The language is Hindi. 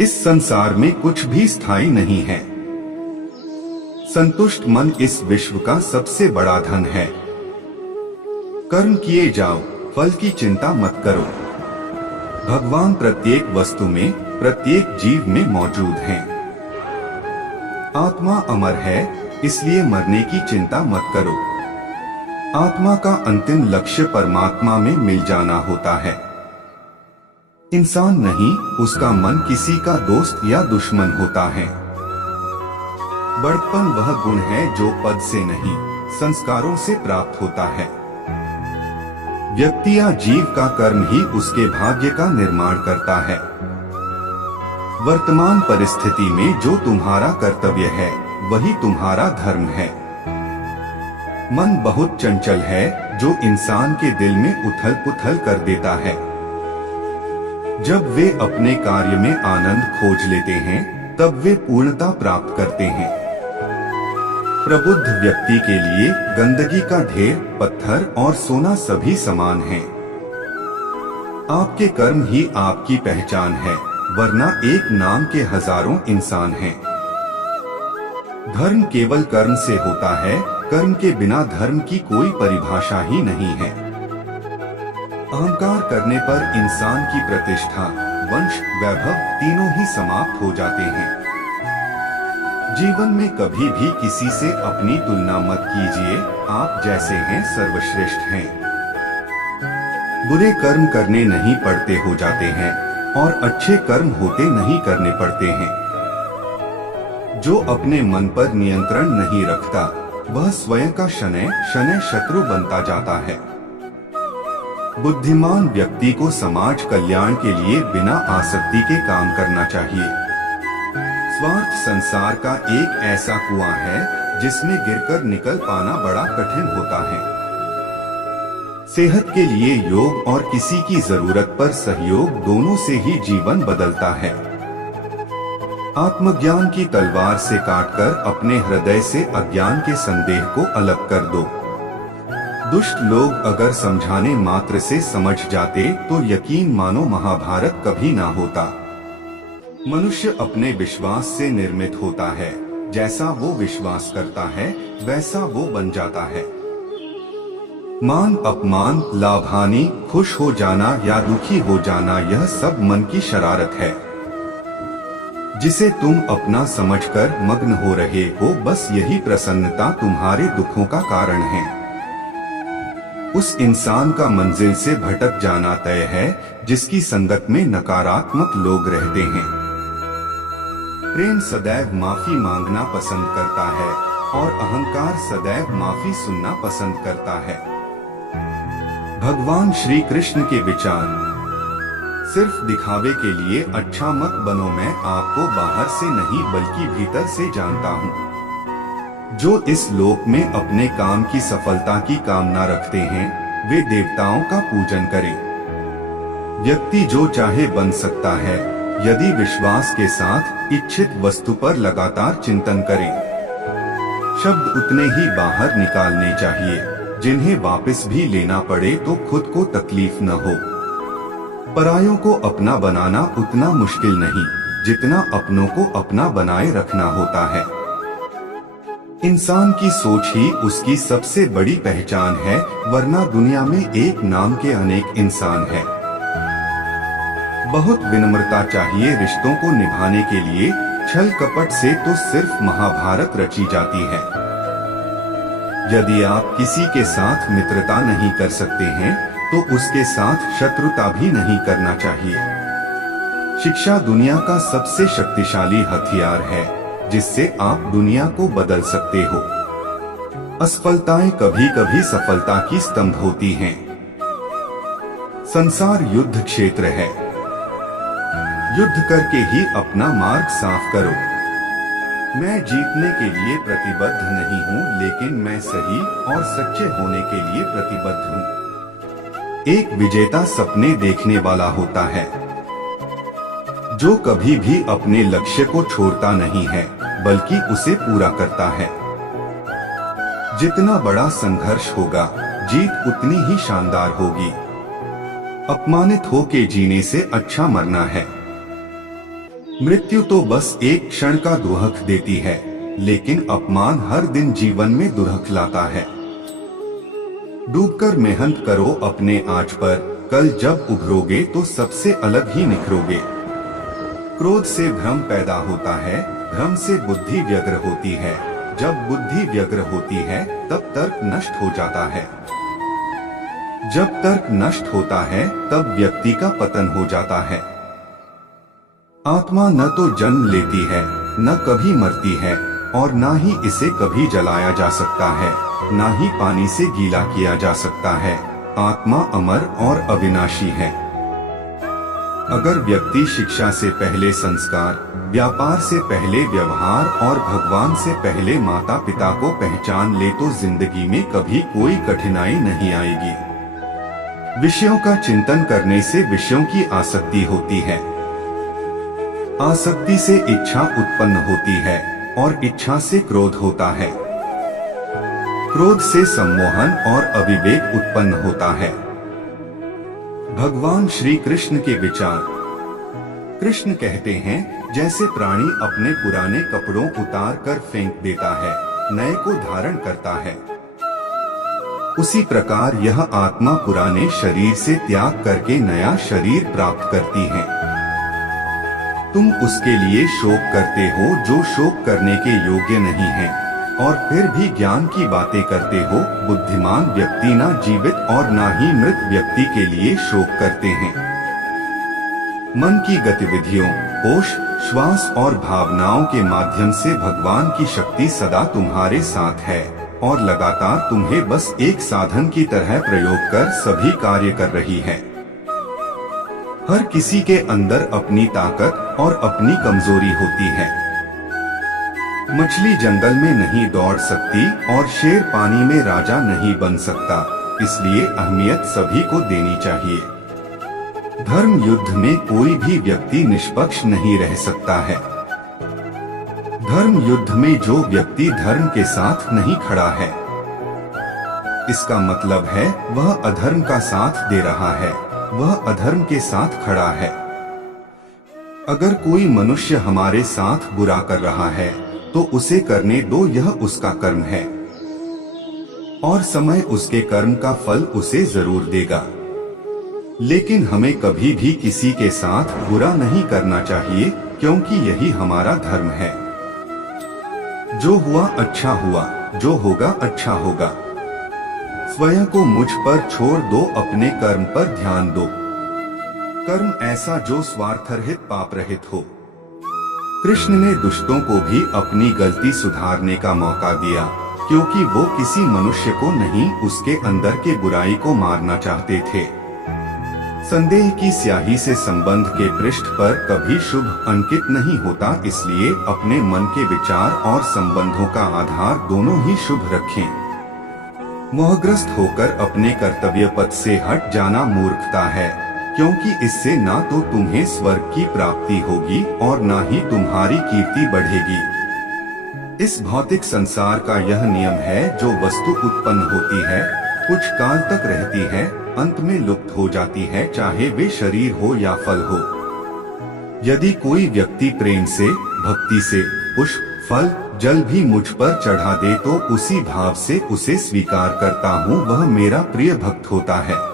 इस संसार में कुछ भी स्थायी नहीं है। संतुष्ट मन इस विश्व का सबसे बड़ा धन है। कर्म किए जाओ, फल की चिंता मत करो। भगवान प्रत्येक वस्तु में, प्रत्येक जीव में मौजूद हैं। आत्मा अमर है, इसलिए मरने की चिंता मत करो। आत्मा का अंतिम लक्ष्य परमात्मा में मिल जाना होता है। इंसान नहीं, उसका मन किसी का दोस्त या दुश्मन होता है। बड़प्पन वह गुण है जो पद से नहीं, संस्कारों से प्राप्त होता है। व्यक्ति या जीव का कर्म ही उसके भाग्य का निर्माण करता है। वर्तमान परिस्थिति में जो तुम्हारा कर्तव्य है, वही तुम्हारा धर्म है। मन बहुत चंचल है, जो इंसान के दिल में उथल पुथल कर देता है। जब वे अपने कार्य में आनंद खोज लेते हैं, तब वे पूर्णता प्राप्त करते हैं। प्रबुद्ध व्यक्ति के लिए गंदगी का ढेर, पत्थर और सोना सभी समान हैं। आपके कर्म ही आपकी पहचान है, वरना एक नाम के हजारों इंसान हैं। धर्म केवल कर्म से होता है, कर्म के बिना धर्म की कोई परिभाषा ही नहीं है। अहंकार करने पर इंसान की प्रतिष्ठा, वंश, वैभव तीनों ही समाप्त हो जाते हैं। जीवन में कभी भी किसी से अपनी तुलना मत कीजिए, आप जैसे हैं सर्वश्रेष्ठ हैं। बुरे कर्म करने नहीं पड़ते हो जाते हैं, और अच्छे कर्म होते नहीं करने पड़ते हैं। जो अपने मन पर नियंत्रण नहीं रखता, वह स्वयं का शनै शनै शत्रु बनता जाता है। बुद्धिमान व्यक्ति को समाज कल्याण के लिए बिना आसक्ति के काम करना चाहिए। स्वार्थ संसार का एक ऐसा कुआं है, जिसमें गिरकर निकल पाना बड़ा कठिन होता है। सेहत के लिए योग और किसी की जरूरत पर सहयोग, दोनों से ही जीवन बदलता है। आत्मज्ञान की तलवार से काटकर अपने हृदय से अज्ञान के संदेह को अलग कर दो। दुष्ट लोग अगर समझाने मात्र से समझ जाते, तो यकीन मानो महाभारत कभी ना होता। मनुष्य अपने विश्वास से निर्मित होता है। जैसा वो विश्वास करता है, वैसा वो बन जाता है। मान अपमान, लाभ हानि, खुश हो जाना या दुखी हो जाना, यह सब मन की शरारत है, जिसे तुम अपना समझकर मग्न हो रहे हो। बस यही प्रसन्नता तुम्हारे दुखों का कारण है। उस इंसान का मंजिल से भटक जाना तय है, जिसकी संगत में नकारात्मक लोग रहते हैं। प्रेम सदैव माफी मांगना पसंद करता है, और अहंकार सदैव माफी सुनना पसंद करता है। भगवान श्री कृष्ण के विचार, सिर्फ दिखावे के लिए अच्छा मत बनो, मैं आपको बाहर से नहीं बल्कि भीतर से जानता हूँ। जो इस लोक में अपने काम की सफलता की कामना रखते हैं, वे देवताओं का पूजन करें। व्यक्ति जो चाहे बन सकता है, यदि विश्वास के साथ इच्छित वस्तु पर लगातार चिंतन करें। शब्द उतने ही बाहर निकालने चाहिए, जिन्हें वापस भी लेना पड़े तो खुद को तकलीफ न हो। परायों को अपना बनाना उतना मुश्किल नहीं, जितना अपनों को अपना बनाए रखना होता है। इंसान की सोच ही उसकी सबसे बड़ी पहचान है, वरना दुनिया में एक नाम के अनेक इंसान हैं। बहुत विनम्रता चाहिए रिश्तों को निभाने के लिए, छल कपट से तो सिर्फ महाभारत रची जाती है। यदि आप किसी के साथ मित्रता नहीं कर सकते हैं, तो उसके साथ शत्रुता भी नहीं करना चाहिए। शिक्षा दुनिया का सबसे शक्तिशाली हथियार है, जिससे आप दुनिया को बदल सकते हो। असफलताएं कभी कभी सफलता की स्तंभ होती हैं। संसार युद्ध क्षेत्र है, युद्ध करके ही अपना मार्ग साफ करो। मैं जीतने के लिए प्रतिबद्ध नहीं हूँ, लेकिन मैं सही और सच्चे होने के लिए प्रतिबद्ध हूँ। एक विजेता सपने देखने वाला होता है, जो कभी भी अपने लक्ष्य को छोड़ता नहीं है, बल्कि उसे पूरा करता है। जितना बड़ा संघर्ष होगा, जीत उतनी ही शानदार होगी। अपमानित होके जीने से अच्छा मरना है। मृत्यु तो बस एक क्षण का दुहक देती है, लेकिन अपमान हर दिन जीवन में दुरख लाता है। डूबकर मेहनत करो अपने आँच पर, कल जब उभरोगे तो सबसे अलग ही निखरोगे। क्रोध से भ्रम पैदा होता है, भ्रम से बुद्धि व्यग्र होती है, जब बुद्धि व्यग्र होती है तब तर्क नष्ट हो जाता है। जब तर्क नष्ट होता है तब व्यक्ति का पतन हो जाता है। आत्मा न तो जन्म लेती है, न कभी मरती है, और न ही इसे कभी जलाया जा सकता है, न ही पानी से गीला किया जा सकता है। आत्मा अमर और अविनाशी है। अगर व्यक्ति शिक्षा से पहले संस्कार, व्यापार से पहले व्यवहार और भगवान से पहले माता पिता को पहचान ले तो जिंदगी में कभी कोई कठिनाई नहीं आएगी। विषयों का चिंतन करने से विषयों की आसक्ति होती है। आसक्ति से इच्छा उत्पन्न होती है और इच्छा से क्रोध होता है। क्रोध से सम्मोहन और अविवेक उत्पन्न होता है। भगवान श्री कृष्ण के विचार। कृष्ण कहते हैं, जैसे प्राणी अपने पुराने कपड़ों उतार कर फेंक देता है, नए को धारण करता है, उसी प्रकार यह आत्मा पुराने शरीर से त्याग करके नया शरीर प्राप्त करती है। तुम उसके लिए शोक करते हो जो शोक करने के योग्य नहीं है, और फिर भी ज्ञान की बातें करते हो। बुद्धिमान व्यक्ति ना जीवित और ना ही मृत व्यक्ति के लिए शोक करते हैं। मन की गतिविधियों, होश, श्वास और भावनाओं के माध्यम से भगवान की शक्ति सदा तुम्हारे साथ है और लगातार तुम्हें बस एक साधन की तरह प्रयोग कर सभी कार्य कर रही है। हर किसी के अंदर अपनी ताकत और अपनी कमजोरी होती है। मछली जंगल में नहीं दौड़ सकती और शेर पानी में राजा नहीं बन सकता, इसलिए अहमियत सभी को देनी चाहिए। धर्म युद्ध में कोई भी व्यक्ति निष्पक्ष नहीं रह सकता है। धर्म युद्ध में जो व्यक्ति धर्म के साथ नहीं खड़ा है, इसका मतलब है वह अधर्म का साथ दे रहा है, वह अधर्म के साथ खड़ा है। अगर कोई मनुष्य हमारे साथ बुरा कर रहा है तो उसे करने दो, यह उसका कर्म है और समय उसके कर्म का फल उसे जरूर देगा। लेकिन हमें कभी भी किसी के साथ बुरा नहीं करना चाहिए, क्योंकि यही हमारा धर्म है। जो हुआ अच्छा हुआ, जो होगा अच्छा होगा। स्वयं को मुझ पर छोड़ दो, अपने कर्म पर ध्यान दो। कर्म ऐसा जो स्वार्थरहित पाप रहित हो। कृष्ण ने दुष्टों को भी अपनी गलती सुधारने का मौका दिया, क्योंकि वो किसी मनुष्य को नहीं, उसके अंदर के बुराई को मारना चाहते थे। संदेह की स्याही से संबंध के पृष्ठ पर कभी शुभ अंकित नहीं होता, इसलिए अपने मन के विचार और संबंधों का आधार दोनों ही शुभ रखें। मोहग्रस्त होकर अपने कर्तव्य पथ से हट जाना मूर्खता है, क्योंकि इससे ना तो तुम्हें स्वर्ग की प्राप्ति होगी और ना ही तुम्हारी कीर्ति बढ़ेगी। इस भौतिक संसार का यह नियम है, जो वस्तु उत्पन्न होती है, कुछ काल तक रहती है, अंत में लुप्त हो जाती है, चाहे वे शरीर हो या फल हो। यदि कोई व्यक्ति प्रेम से, भक्ति से पुष्प, फल, जल भी मुझ पर चढ़ा दे तो उसी भाव से उसे स्वीकार करता हूँ, वह मेरा प्रिय भक्त होता है।